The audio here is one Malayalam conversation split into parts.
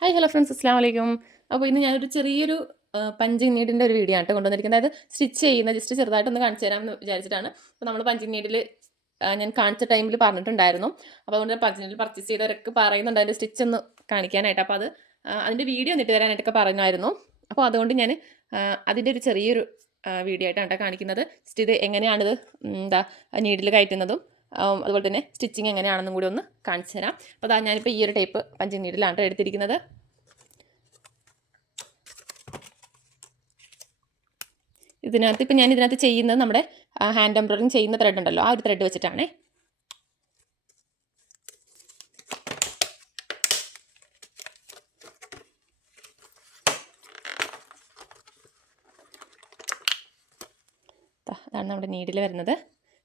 ഹായ് ഹലോ ഫ്രണ്ട്സ്, അസ്സാം വലൈക്കും. അപ്പോൾ ഇന്ന് ഞാനൊരു ചെറിയൊരു പഞ്ചിങ് നീഡിൻ്റെ ഒരു വീഡിയോ ആണ് കൊണ്ടുവന്നിരിക്കുന്നത്. അതായത് സ്റ്റിച്ച് ചെയ്യുന്ന ജസ്റ്റ് ചെറുതായിട്ടൊന്ന് കാണിച്ചു തരാമെന്ന് വിചാരിച്ചിട്ടാണ്. അപ്പോൾ നമ്മൾ പഞ്ചിങ് നീഡിൽ ഞാൻ കാണിച്ച ടൈമിൽ പറഞ്ഞിട്ടുണ്ടായിരുന്നു. അപ്പോൾ അതുകൊണ്ട് പഞ്ചിങ് നീഡിൽ പർച്ചേസ് ചെയ്തവരൊക്കെ പറയുന്നുണ്ട് അതിൻ്റെ സ്റ്റിച്ച് ഒന്ന് കാണിക്കാനായിട്ട്. അപ്പോൾ അതിൻ്റെ വീഡിയോ ഒന്ന് ഇട്ട് തരാനായിട്ടൊക്കെ പറഞ്ഞായിരുന്നു. അപ്പോൾ അതുകൊണ്ട് ഞാൻ അതിൻ്റെ ഒരു ചെറിയൊരു വീഡിയോ ആയിട്ടാണ് കാണിക്കുന്നത്. ജസ്റ്റ് ഇത് എങ്ങനെയാണിത് നീഡിൽ കയറ്റുന്നതും അതുപോലെ തന്നെ സ്റ്റിച്ചിങ് എങ്ങനെയാണെന്നും കൂടി ഒന്ന് കാണിച്ചു തരാം. അപ്പോൾ ഞാനിപ്പോൾ ഈ ഒരു ടൈപ്പ് പഞ്ചിങ് നീഡിലാണ് എടുത്തിരിക്കുന്നത്. ഇതിനകത്ത് ഇപ്പം ഞാൻ ഇതിനകത്ത് ചെയ്യുന്നത് നമ്മുടെ ഹാൻഡ് എംബ്രോയിഡറിങ് ചെയ്യുന്ന ത്രെഡ് ഉണ്ടല്ലോ, ആ ഒരു ത്രെഡ് വെച്ചിട്ടാണ്. അതാണ് നമ്മുടെ നീഡിൽ വരുന്നത്.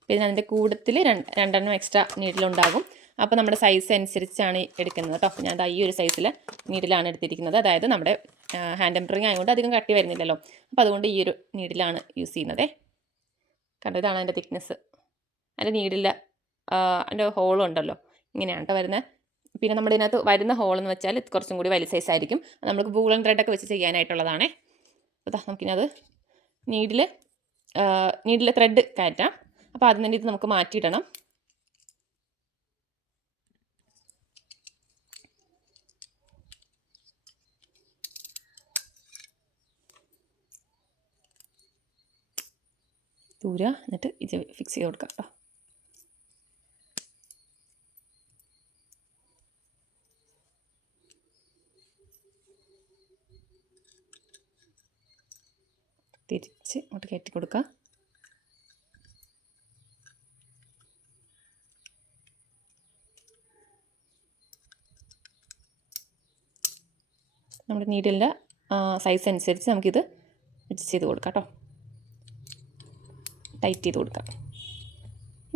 പിന്നെ അതിൻ്റെ കൂട്ടത്തിൽ രണ്ടെണ്ണം എക്സ്ട്രാ നീഡിലുണ്ടാകും. അപ്പോൾ നമ്മുടെ സൈസ് അനുസരിച്ചാണ് എടുക്കുന്നത് കേട്ടോ. ഞാൻ ഈ ഒരു സൈസിൽ നീഡിലാണ് എടുത്തിരിക്കുന്നത്. അതായത് നമ്മുടെ ഹാൻഡ് എംബ്രോയിഡറിങ് ആയതുകൊണ്ട് അധികം കട്ടി വരുന്നില്ലല്ലോ. അപ്പോൾ അതുകൊണ്ട് ഈ ഒരു നീഡിലാണ് യൂസ് ചെയ്യുന്നത്. കണ്ടോ, ഇതാണ് അതിൻ്റെ തിക്നെസ്. അതിൻ്റെ നീഡിൽ അതിൻ്റെ ഹോളും ഉണ്ടല്ലോ, ഇങ്ങനെയാണ് കേട്ടോ വരുന്നത്. പിന്നെ നമ്മുടെ ഇതിനകത്ത് വരുന്ന ഹോളെന്ന് വെച്ചാൽ കുറച്ചും കൂടി വലിയ സൈസ് ആയിരിക്കും. നമുക്ക് വൂളൻ ത്രെഡൊക്കെ വെച്ച് ചെയ്യാനായിട്ടുള്ളതാണേ. അപ്പോൾ നമുക്കിനത് നീഡിൽ ത്രെഡ് കയറ്റാം. അപ്പോൾ അതിന് വേണ്ടി ഇത് നമുക്ക് മാറ്റിയിടണം. ദൂര എന്നിട്ട് ഇത് ഫിക്സ് ചെയ്ത് കൊടുക്കാം കേട്ടോ. തിരിച്ച് അങ്ങോട്ട് കയറ്റി കൊടുക്കാം. നമ്മുടെ നീഡിലിൻ്റെ സൈസ് അനുസരിച്ച് നമുക്കിത് അഡ്ജസ്റ്റ് ചെയ്ത് കൊടുക്കാം കേട്ടോ. ടൈറ്റ് ചെയ്ത് കൊടുക്കാം.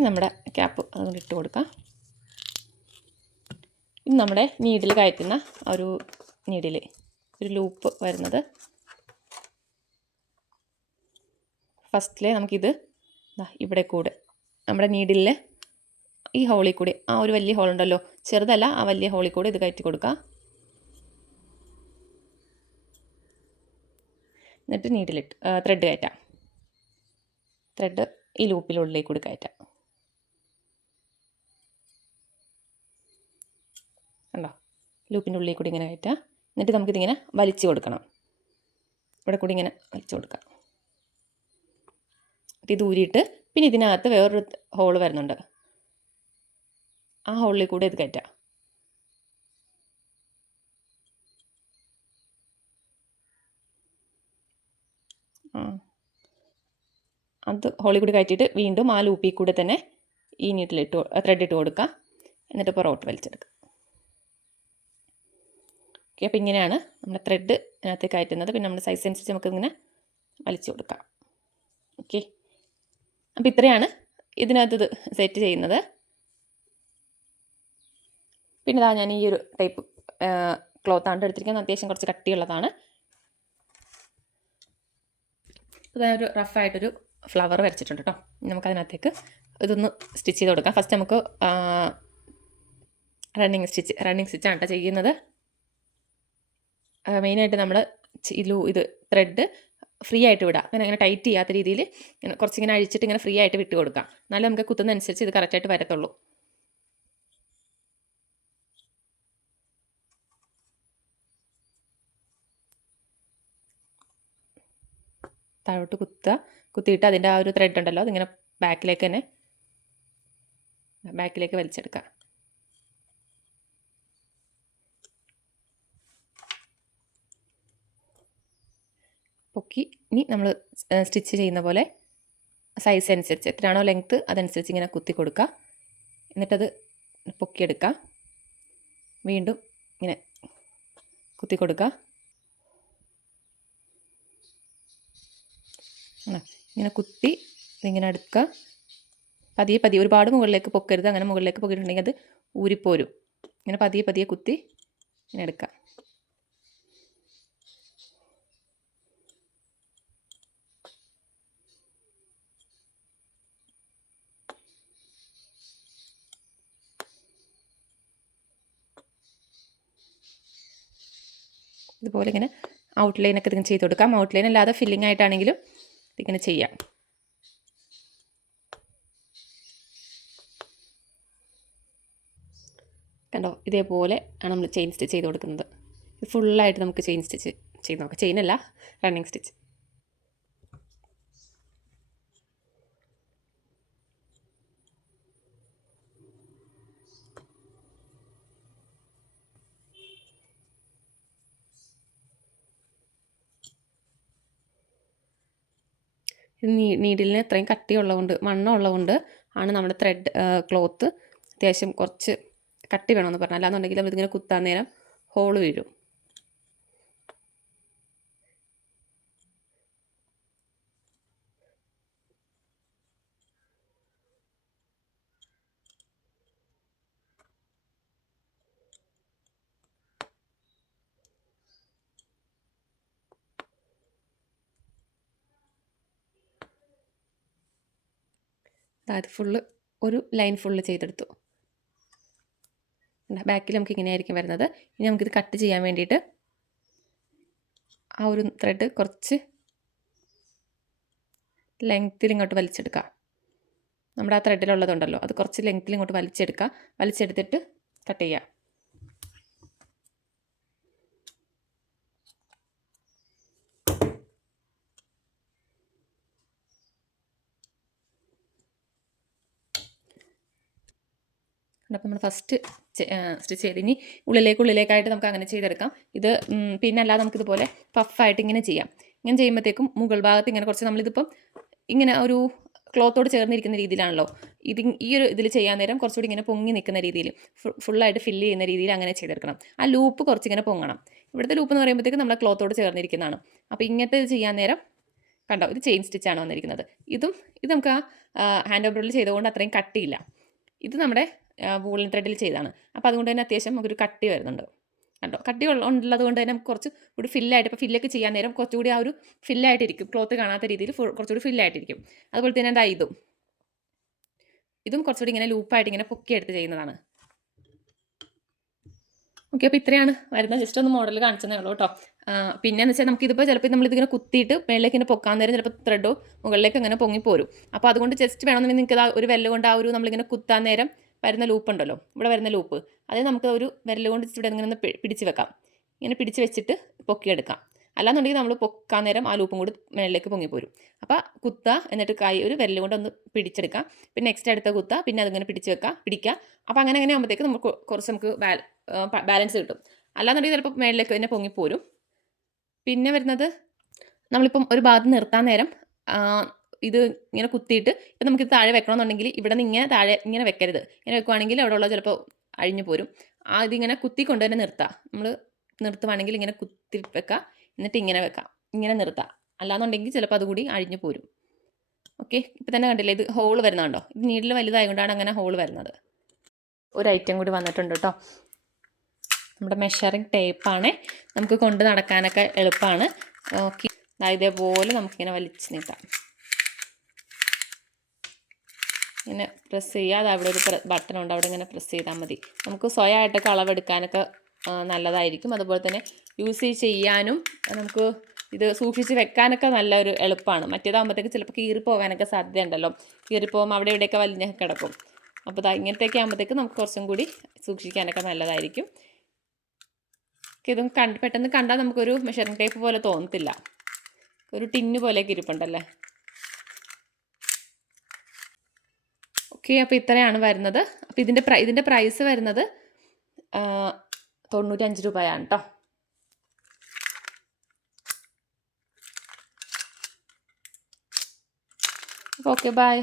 നമ്മുടെ ക്യാപ്പ് അതുകൊണ്ട് ഇട്ട് കൊടുക്കാം. ഇനി നമ്മുടെ നീഡിൽ കയറ്റുന്ന ഒരു നീഡിൽ ഒരു ലൂപ്പ് വരുന്നത് ഫസ്റ്റിലെ നമുക്കിത് ഇവിടെ കൂടെ നമ്മുടെ നീഡിലെ ഈ ഹോളിൽ കൂടി ആ ഒരു വലിയ ഹോളുണ്ടല്ലോ, ചെറുതല്ല, ആ വലിയ ഹോളിൽ കൂടെ ഇത് കയറ്റി കൊടുക്കുക. എന്നിട്ട് നീഡിലിട്ട് ത്രെഡ് കയറ്റാം. ത്രെഡ് ഈ ലൂപ്പിനുള്ളിലേക്ക് കൂടി കയറ്റാം. കണ്ടോ, ലൂപ്പിൻ്റെ ഉള്ളിൽ കൂടി ഇങ്ങനെ കയറ്റാം. എന്നിട്ട് നമുക്കിതിങ്ങനെ വലിച്ചു കൊടുക്കണം. ഇവിടെ കൂടി ഇങ്ങനെ വലിച്ചു കൊടുക്കാം. ഇത് ഊരിയിട്ട് പിന്നെ ഇതിനകത്ത് വേറൊരു ഹോള് വരുന്നുണ്ട്, ആ ഹോളിൽ കൂടെ ഇത് കയറ്റാം. അത് ഹോളിൽ കൂടി കയറ്റിയിട്ട് വീണ്ടും ആ ലൂപ്പിൽ കൂടെ തന്നെ ഈ ത്രെഡ് ഇട്ട് കൊടുക്കാം. എന്നിട്ട് പുറകോട്ട് വലിച്ചെടുക്കാം. ഓക്കെ, അപ്പോൾ ഇങ്ങനെയാണ് നമ്മുടെ ത്രെഡ് അതിനകത്ത് കയറ്റുന്നത്. പിന്നെ നമ്മുടെ സൈസ് അനുസരിച്ച് നമുക്കിങ്ങനെ വലിച്ചു കൊടുക്കാം. ഓക്കെ, അപ്പോൾ ഇത്രയാണ് ഇതിനകത്ത് ഇത് സെറ്റ് ചെയ്യുന്നത്. പിന്നെ ഞാൻ ഈ ഒരു ടൈപ്പ് ക്ലോത്താണ് എടുത്തിരിക്കുന്നത്. അത്യാവശ്യം കുറച്ച് കട്ടിയുള്ളതാണ്. അതൊരു റഫായിട്ടൊരു ഫ്ലവർ വരച്ചിട്ടുണ്ട് കേട്ടോ. നമുക്കതിനകത്തേക്ക് ഇതൊന്ന് സ്റ്റിച്ച് ചെയ്ത് കൊടുക്കാം. ഫസ്റ്റ് നമുക്ക് റണ്ണിങ് സ്റ്റിച്ചാണ് കേട്ടോ ചെയ്യുന്നത്. മെയിനായിട്ട് നമ്മൾ ഇത് ത്രെഡ് ഫ്രീ ആയിട്ട് വിടാം. അങ്ങനെ ടൈറ്റ് ചെയ്യാത്ത രീതിയിൽ കുറച്ചിങ്ങനെ അഴിച്ചിട്ട് ഇങ്ങനെ ഫ്രീ ആയിട്ട് വിട്ട് കൊടുക്കാം. എന്നാലും നമുക്ക് കുത്തുന്നതനുസരിച്ച് ഇത് കറക്റ്റായിട്ട് വരത്തുള്ളൂ. താഴോട്ട് കുത്തിയിട്ട് അതിൻ്റെ ആ ഒരു ത്രെഡ് ഉണ്ടല്ലോ, അതിങ്ങനെ ബാക്കിലേക്ക് വലിച്ചെടുക്കാം. പൊക്കി ഇനി നമ്മൾ സ്റ്റിച്ച് ചെയ്യുന്ന പോലെ സൈസ് അനുസരിച്ച് എത്രയാണോ ലെങ്ത്ത് അതനുസരിച്ച് ഇങ്ങനെ കുത്തി കൊടുക്കുക. എന്നിട്ടത് പൊക്കിയെടുക്കുക. വീണ്ടും ഇങ്ങനെ കുത്തി കൊടുക്കുക. ഇങ്ങനെ കുത്തി ഇതിങ്ങനെ എടുക്കുക. പതിയെ ഒരുപാട് മുകളിലേക്ക് പൊക്കരുത്. അങ്ങനെ മുകളിലേക്ക് പൊക്കിയിട്ടുണ്ടെങ്കിൽ അത് ഊരിപ്പോരും. ഇങ്ങനെ പതിയെ കുത്തി ഇങ്ങനെ എടുക്കുക. ഇതുപോലെ ഇങ്ങനെ ഔട്ട്ലൈനൊക്കെ ഇതിങ്ങനെ ചെയ്ത് കൊടുക്കാം. ഔട്ട്ലൈൻ അല്ലാതെ ഫില്ലിംഗ് ആയിട്ടാണെങ്കിലും ഇതിങ്ങനെ ചെയ്യാം. കണ്ടോ, ഇതേപോലെ ആണ് നമ്മൾ ചെയിൻ സ്റ്റിച്ച് ചെയ്ത് കൊടുക്കുന്നത്. ഇത് ഫുള്ളായിട്ട് നമുക്ക് ചെയിൻ സ്റ്റിച്ച് ചെയ്ത് നോക്കാം. ചെയിനല്ല, റണ്ണിങ് സ്റ്റിച്ച്. ഇത് നീഡിലിന് ഇത്രയും കട്ടിയുള്ളതുകൊണ്ട്, മണ്ണുള്ളതുകൊണ്ട് ആണ് നമ്മുടെ ത്രെഡ് ക്ലോത്ത് അത്യാവശ്യം കുറച്ച് കട്ടി വേണമെന്ന് പറഞ്ഞാൽ, അല്ലാന്നുണ്ടെങ്കിൽ നമ്മളിതിങ്ങനെ കുത്താൻ നേരം ഹോള് വീഴും. അതായത് ഫുള്ള് ഒരു ലൈൻ ഫുള്ള് ചെയ്തെടുത്തു. ബാക്കിൽ നമുക്ക് ഇങ്ങനെ ആയിരിക്കും വരുന്നത്. ഇനി നമുക്കിത് കട്ട് ചെയ്യാൻ വേണ്ടിയിട്ട് ആ ഒരു ത്രെഡ് കുറച്ച് ലെങ്ത്തിൽ ഇങ്ങോട്ട് വലിച്ചെടുക്കാം. നമ്മുടെ ആ ത്രെഡിലുള്ളതുണ്ടല്ലോ, അത് കുറച്ച് ലെങ്ത്തിൽ ഇങ്ങോട്ട് വലിച്ചെടുക്കുക. വലിച്ചെടുത്തിട്ട് കട്ട് ചെയ്യുക. അപ്പോൾ നമ്മൾ ഫസ്റ്റ് സ്റ്റിച്ച് ചെയ്ത് ഇനി ഉള്ളിലേക്കായിട്ട് നമുക്ക് അങ്ങനെ ചെയ്തെടുക്കാം. ഇത് പിന്നെ അല്ലാതെ നമുക്കിതുപോലെ പഫായിട്ട് ഇങ്ങനെ ചെയ്യാം. ഇങ്ങനെ ചെയ്യുമ്പോഴത്തേക്കും മുകൾ ഭാഗത്ത് ഇങ്ങനെ കുറച്ച് നമ്മളിതിപ്പം ഇങ്ങനെ ഒരു ക്ലോത്തോട് ചേർന്നിരിക്കുന്ന രീതിയിലാണല്ലോ. ഈ ഒരു ഇതിൽ ചെയ്യാൻ നേരം കുറച്ചുകൂടി ഇങ്ങനെ പൊങ്ങി നിൽക്കുന്ന രീതിയിൽ ഫുള്ളായിട്ട് ഫില്ല് ചെയ്യുന്ന രീതിയിൽ അങ്ങനെ ചെയ്തെടുക്കണം. ആ ലൂപ്പ് കുറച്ചിങ്ങനെ പൊങ്ങണം. ഇവിടുത്തെ ലൂപ്പ് എന്ന് പറയുമ്പോഴത്തേക്കും നമ്മളെ ക്ലോത്തോട് ചേർന്നിരിക്കുന്നതാണ്. അപ്പോൾ ഇങ്ങനത്തെ ഇത് ചെയ്യാൻ നേരം കണ്ടോ, ഇത് ചെയിൻ സ്റ്റിച്ചാണ് വന്നിരിക്കുന്നത്. ഇത് നമുക്ക് ആ ഹാൻഡ് എംബ്രോയിഡറി ചെയ്തുകൊണ്ട് അത്രയും കട്ടിയില്ല. ഇത് നമ്മുടെ വൂളൻ ത്രെഡിൽ ചെയ്താണ്. അപ്പോൾ അതുകൊണ്ട് തന്നെ അത്യാവശ്യം നമുക്കൊരു കട്ടി വരുന്നുണ്ട്. കണ്ടോ, കട്ടി ഉള്ളത് കൊണ്ട് തന്നെ നമുക്ക് കുറച്ച് കൂടി ഫില്ലായിട്ട്, ഇപ്പോൾ ഫില്ലൊക്കെ ചെയ്യാൻ നേരം കുറച്ചുകൂടി ആ ഒരു ഫില്ലായിട്ടിരിക്കും. ക്ലോത്ത് കാണാത്ത രീതിയിൽ കുറച്ചുകൂടി ഫില്ലായിട്ടിരിക്കും. അതുപോലെ തന്നെ എന്താ ഇതും കുറച്ചുകൂടി ഇങ്ങനെ ലൂപ്പായിട്ട് ഇങ്ങനെ പൊക്കിയെടുത്ത് ചെയ്യുന്നതാണ്. ഓക്കെ, അപ്പോൾ ഇത്രയാണ് വരുന്നത്. ജസ്റ്റ് ഒന്ന് മോഡൽ കാണിച്ചതേ ഉള്ളൂ കേട്ടോ. പിന്നെയെന്ന് വെച്ചാൽ നമുക്കിതിപ്പോൾ ചിലപ്പോൾ നമ്മളിതിങ്ങനെ കുത്തിയിട്ട് മേളിലേക്ക് ഇങ്ങനെ പൊക്കാൻ നേരം ചിലപ്പോൾ ത്രെഡോ മുകളിലേക്ക് അങ്ങനെ പൊങ്ങിപ്പോരും. അപ്പോൾ അതുകൊണ്ട് ജസ്റ്റ് വേണമെന്നുണ്ടെങ്കിൽ നിങ്ങൾക്ക് ഒരു വിരൽ കൊണ്ട് ആ ഒരു നമ്മളിങ്ങനെ കുത്താൻ നേരം വരുന്ന ലൂപ്പ് ഉണ്ടല്ലോ, ഇവിടെ വരുന്ന ലൂപ്പ്, അത് നമുക്ക് ഒരു വിരൽ കൊണ്ട് ഇവിടെ ഇങ്ങനെ ഒന്ന് പിടിച്ച് വെക്കാം. ഇങ്ങനെ പിടിച്ച് വെച്ചിട്ട് പൊക്കിയെടുക്കാം. അല്ലാന്നുണ്ടെങ്കിൽ നമ്മൾ പൊക്കാൻ നേരം ആ ലൂപ്പും കൂടി മേളിലേക്ക് പൊങ്ങിപ്പോരും. അപ്പോൾ കുത്തുക, എന്നിട്ട് കൈ ഒരു വിരൽ കൊണ്ട് ഒന്ന് പിടിച്ചെടുക്കാം. പിന്നെ നെക്സ്റ്റ് അടുത്ത കുത്തുക, പിന്നെ അതിങ്ങനെ പിടിക്കുക. അപ്പോൾ അങ്ങനെ ആകുമ്പോഴത്തേക്ക് നമുക്ക് കുറച്ച് നമുക്ക് ബാലൻസ് കിട്ടും. അല്ലാന്നുണ്ടെങ്കിൽ ചിലപ്പോൾ മേളിലേക്ക് തന്നെ പൊങ്ങിപ്പോരും. പിന്നെ വരുന്നത് നമ്മളിപ്പം ഒരു ഭാഗത്ത് നിർത്താൻ നേരം ഇത് ഇങ്ങനെ കുത്തിയിട്ട് ഇപ്പം നമുക്കിത് താഴെ വെക്കണമെന്നുണ്ടെങ്കിൽ ഇവിടെ നിന്ന് ഇങ്ങനെ താഴെ ഇങ്ങനെ വെക്കരുത്. ഇങ്ങനെ വെക്കുവാണെങ്കിൽ അവിടെ ഉള്ള ചിലപ്പോൾ അഴിഞ്ഞു പോരും. ഇതിങ്ങനെ കുത്തിക്കൊണ്ട് തന്നെ നിർത്താം. നമ്മൾ നിർത്തുവാണെങ്കിൽ ഇങ്ങനെ കുത്തി വെക്കുക, എന്നിട്ട് ഇങ്ങനെ വെക്കാം, ഇങ്ങനെ നിർത്താം. അല്ലാന്നുണ്ടെങ്കിൽ ചിലപ്പോൾ അതുകൂടി അഴിഞ്ഞു പോരും. ഓക്കെ, ഇപ്പം തന്നെ കണ്ടില്ലേ, ഇത് ഹോൾ വരുന്നുണ്ടോ? ഇത് നീഡിൽ വലുതായതുകൊണ്ടാണ് അങ്ങനെ ഹോൾ വരുന്നത്. ഒരു ഐറ്റം കൂടി വന്നിട്ടുണ്ട് കേട്ടോ. നമ്മുടെ മെഷറിങ് ടേപ്പാണ്. നമുക്ക് കൊണ്ട് നടക്കാനൊക്കെ എളുപ്പമാണ്. ഓക്കെ, ഇതേപോലെ നമുക്കിങ്ങനെ വലിച്ച് നീട്ടാം. ഇങ്ങനെ പ്രസ് ചെയ്യുക. അത് അവിടെ ഒരു ബട്ടൺ ഉണ്ട്, അവിടെ ഇങ്ങനെ പ്രസ് ചെയ്താൽ മതി. നമുക്ക് സ്വയമായിട്ടൊക്കെ അളവെടുക്കാനൊക്കെ നല്ലതായിരിക്കും. അതുപോലെ തന്നെ യൂസ് ചെയ്യാനും നമുക്ക് ഇത് സൂക്ഷിച്ച് വെക്കാനൊക്കെ നല്ലൊരു എളുപ്പമാണ്. മറ്റേതാകുമ്പോഴത്തേക്ക് ചിലപ്പോൾ കീറിപ്പോകാനൊക്കെ സാധ്യതയുണ്ടല്ലോ. കീറിപ്പോകുമ്പോൾ അവിടെ ഇവിടെയൊക്കെ വലിഞ്ഞൊക്കെ കിടക്കും. അപ്പോൾ ഇങ്ങനത്തെയൊക്കെ ആകുമ്പോഴത്തേക്ക് നമുക്ക് കുറച്ചും കൂടി സൂക്ഷിക്കാനൊക്കെ നല്ലതായിരിക്കും. ഇതും പെട്ടെന്ന് കണ്ടാൽ നമുക്കൊരു മെഷറിംഗ് ടേപ്പ് പോലെ തോന്നത്തില്ല. ഒരു ടിന്ന് പോലെയൊക്കെ ഇരിപ്പുണ്ടല്ലേ. ഓക്കെ, അപ്പോൾ ഇത്രയാണ് വരുന്നത്. അപ്പോൾ ഇതിൻ്റെ പ്രൈസ് വരുന്നത് 95 രൂപയാണ് കേട്ടോ. Okay, by.